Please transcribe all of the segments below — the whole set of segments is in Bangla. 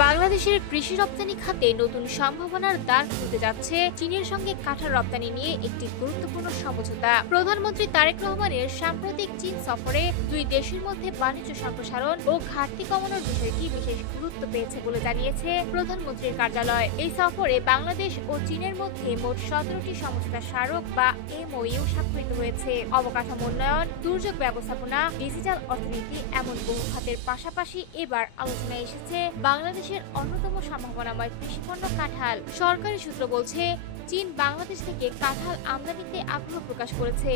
বাংলাদেশের কৃষি রপ্তানি খাতে নতুন সম্ভাবনার দ্বার খুলতে যাচ্ছে চীনের সঙ্গে কাঁঠাল রপ্তানি নিয়ে একটি গুরুত্বপূর্ণ সমঝোতা। প্রধানমন্ত্রী তারেক রহমানের সাম্প্রতিক চীন সফরে দুই দেশের মধ্যে বাণিজ্য সম্প্রসারণ ও ঘাটতি কমানোর বিষয়টি বিশেষ গুরুত্ব পেয়েছে বলে জানিয়েছে প্রধানমন্ত্রীর কার্যালয়। এই সফরে বাংলাদেশ ও চীনের মধ্যে মোট 17টি সমঝোতা স্মারক বা এমওইউ স্বাক্ষরিত হয়েছে। অবকাঠামো উন্নয়ন, দুর্যোগ ব্যবস্থাপনা, ডিজিটাল অর্থনীতি এমন বহু খাতের পাশাপাশি এবার আলোচনায় এসেছে বাংলাদেশের অন্যতম সম্ভাবনাময় কৃষিপণ্য কাঁঠাল। সরকারি সূত্র বলছে, চীন বাংলাদেশ থেকে কাঁঠাল আমদানিতে আগ্রহ প্রকাশ করেছে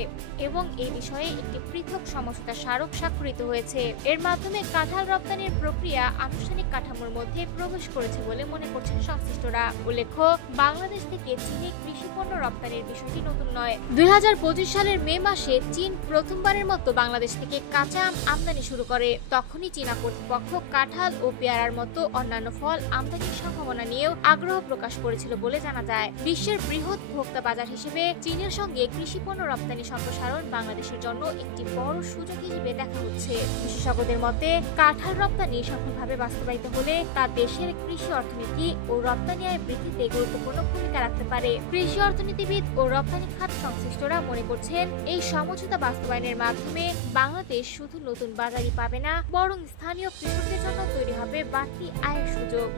এবং এই বিষয়ে একটি পৃথক সমঝোতা স্মারক স্বাক্ষরিত হয়েছে। এর মাধ্যমে কাঁঠাল রপ্তানির প্রক্রিয়া আনুষ্ঠানিক কাঠামোর মধ্যে প্রবেশ করেছে বলে মনে করছেন সংশ্লিষ্টরা। উল্লেখ্য, বাংলাদেশ থেকে চীনে কৃষিপণ্য রপ্তানির বিষয়টি নতুন নয়। 2025 সালের মে মাসে চীন প্রথমবারের মতো বাংলাদেশ থেকে কাঁচা আম আমদানি শুরু করে। তখনই চীনা কর্তৃপক্ষ কাঁঠাল ও পেয়ারার মতো অন্যান্য ফল আমদানির সম্ভাবনা নিয়েও আগ্রহ প্রকাশ করেছিল বলে জানা যায়। বিশ্বের বৃহৎ ভোক্তা বাজার হিসেবে চীনের সঙ্গে কৃষিপণ্য রপ্তানি সম্প্রসারণ বাংলাদেশের জন্য একটি বড় সুযোগ হিসেবে দেখা হচ্ছে। বিশেষজ্ঞদের মতে, কাঁঠাল রপ্তানি সফলভাবে বাস্তবায়িত হলে তা দেশের কৃষি অর্থনীতি ও রপ্তানি আয় বৃদ্ধিতে গুরুত্বপূর্ণ ভূমিকা রাখতে পারে। কৃষি অর্থনীতিবিদ ও রপ্তানি খাত সংশ্লিষ্টরা মনে করছেন, এই সমঝোতা বাস্তবায়নের মাধ্যমে বাংলাদেশ শুধু নতুন বাজারই পাবে না, বরং স্থানীয় কৃষকদের জন্য তৈরি হবে বাড়তি আয়ের সুযোগ।